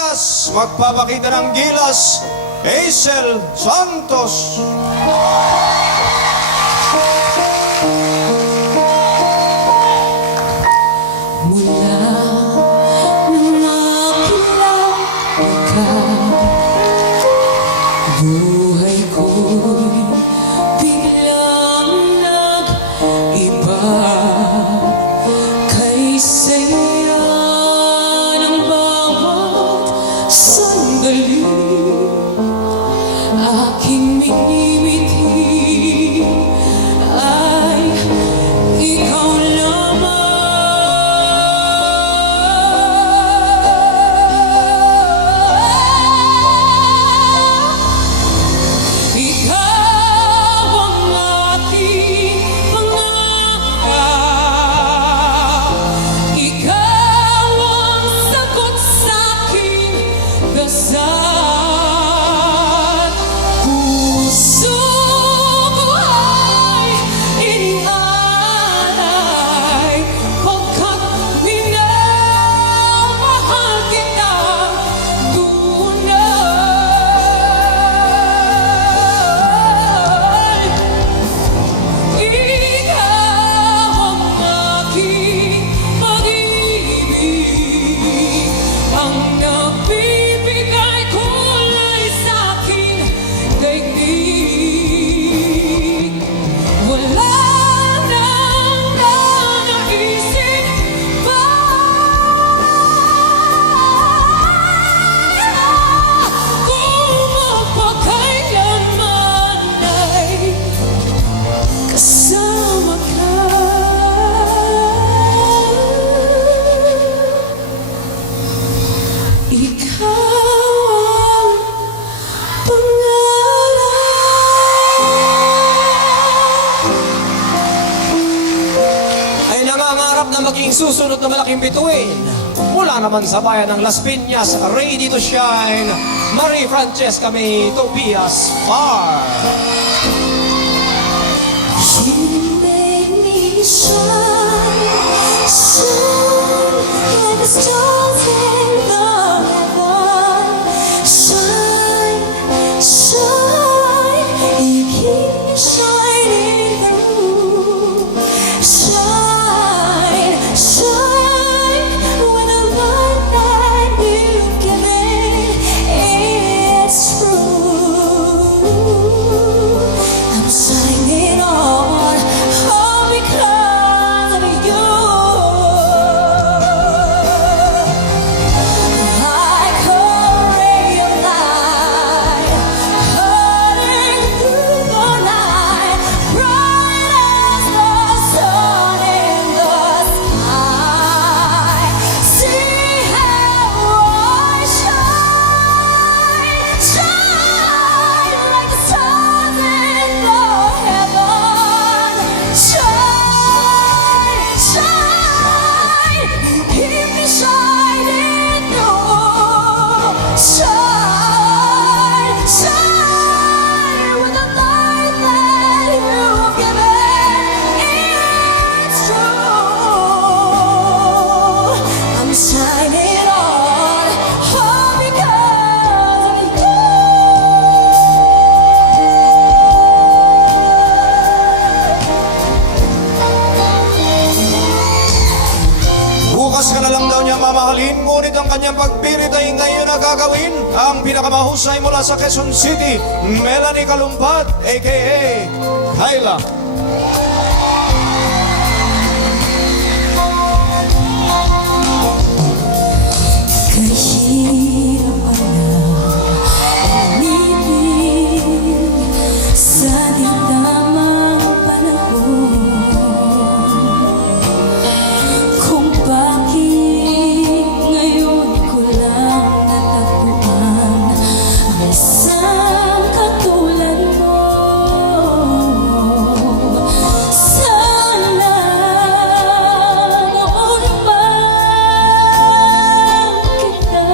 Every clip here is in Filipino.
Batangas, magpapakita ng gilas, Hazel Santos. Buhay ko'y biglang nag-iba kay saya ng bawat sandali. Aking minimiti ay ikaw lamang. Na maging susunod na malaking bituin mula naman sa bayan ng Las Piñas, ready to shine, Marie Francesca May Tobias Far. You make me shine, shine like the stars in the heaven. Shine, shine, you keep me shining through. Shine, shine, with the light that you've given, it's true. I'm shining on, all because of you. Like a ray of light, cutting through the night, bright as the sun in the sky. See how I shine, shine like the stars in the heaven. Shine, shine, you keep me shining through. Shine, shine with the light that you've given. It's true. I'm shining on, all because of you. Bukas ka na lang daw niya mamahalin, ngunit ang kanyang pagpilit ay ngayon na gagawin. Ang pinakamahusay mula sa Quezon City, Melanie Kalumpat, a.k.a. Kyla. Kahirap ang umibig sa di tamang panahon. Kung bakit ngayon ko lang natagpuan ang isang katulad mo. Sana noon pa kita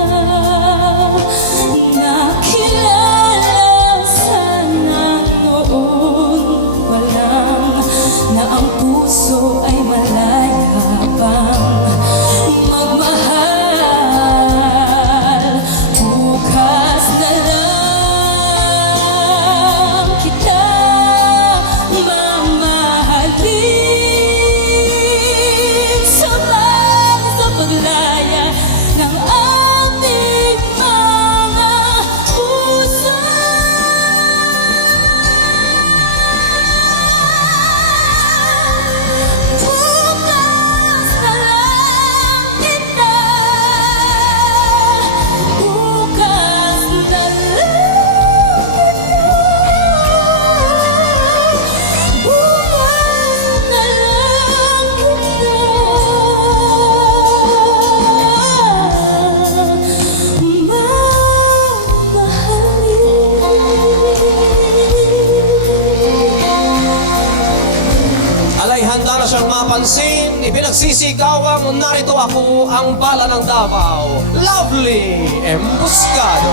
sisigawang narito ako ang bala ng Davao, Lovely Embuscado.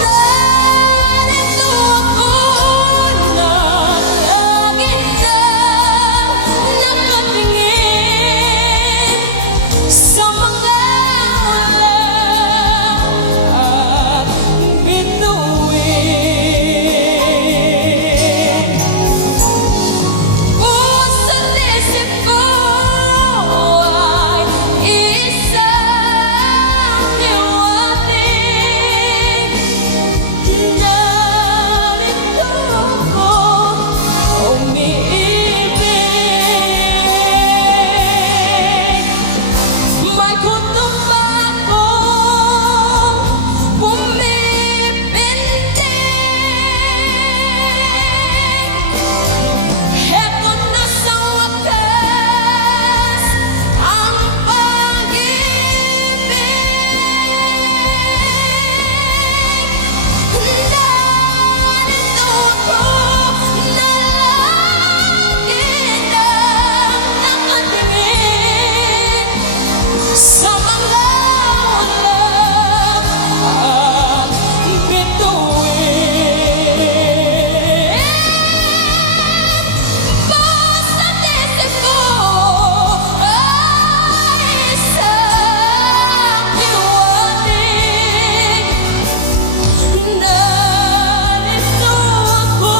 Narito ako na lagi na nakatingin sa mga ulan at bituin. Puso't isip ko ay isang hiwatig. Narito ako umiibig. May kutob akong pumipintig. Heto na sa wakas ang pag-ibig. Narito ako na lagi nakatingin sa mga ulan at bituin. Basta't isip ko ay isang hiwatig. Narito ako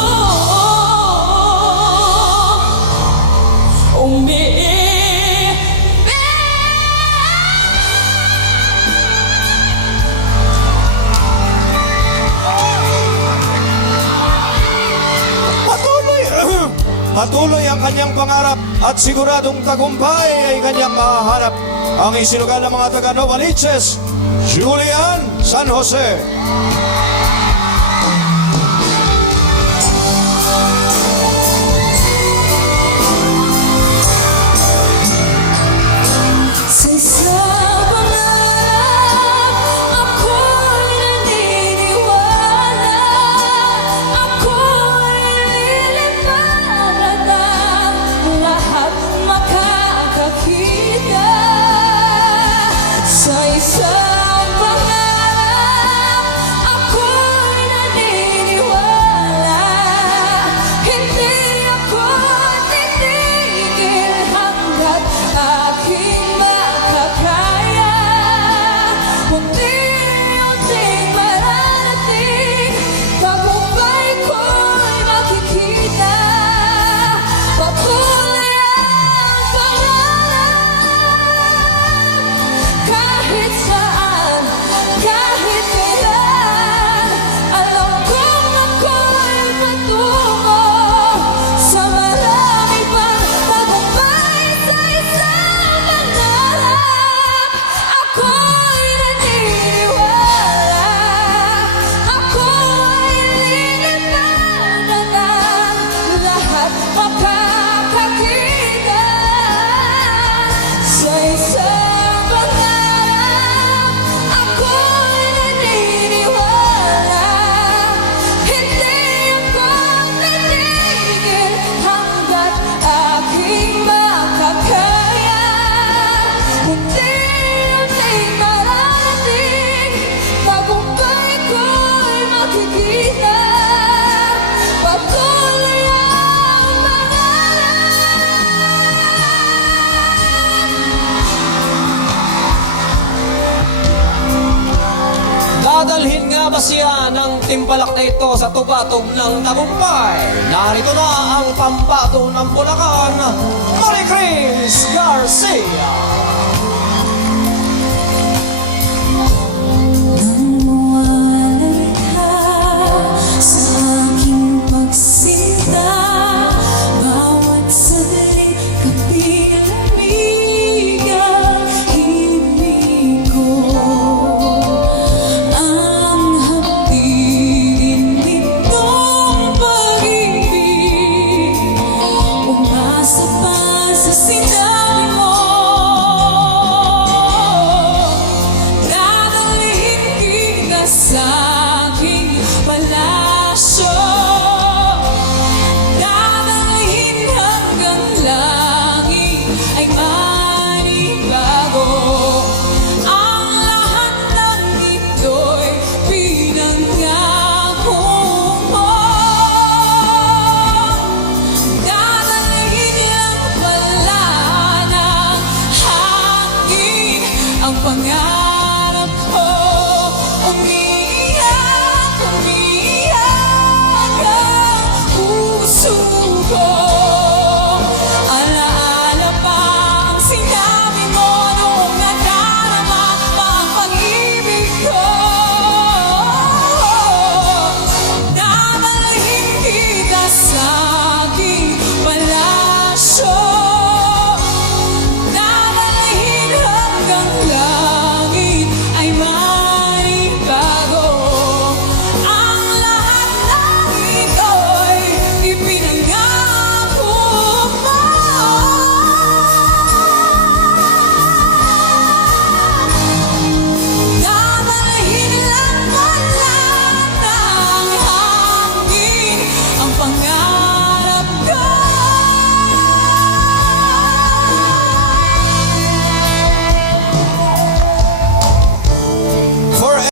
Patuloy ang kanyang pangarap at siguradong tagumpay ay kanyang mahaharap. Ang isinugal ng mga taga Novaliches, Julian San Jose. Sa isang pangarap, ako'y naniniwala. Ako'y lilipad at ang lahat makakakita. Sa isang pangarap, ako'y naniniwala. Hindi ako titigil hanggat aking makakaya. Unti-unting mararating, tagumpay ko'y makikita. Patuloy ang pangarap, kahit saan, kahit kailan. Alam kong ako'y patungo sa marami pang tagumpay. Sa isang pangarap, ako'y naniniwala. Ako'y lilipad at ang lahat makakakita. Sa isang pangarap, ako'y naniniwala. Hindi ako titigil hanggat aking makakaya. Unti-unting mararating, tagumpay ko'y makikita. Patuloy ang pangarap. Dadalhin nga ba siya ng timbalak na ito sa tugatog ng tagumpay? Narito na ang pambato ng Bulacan, Marie Chris Garcia.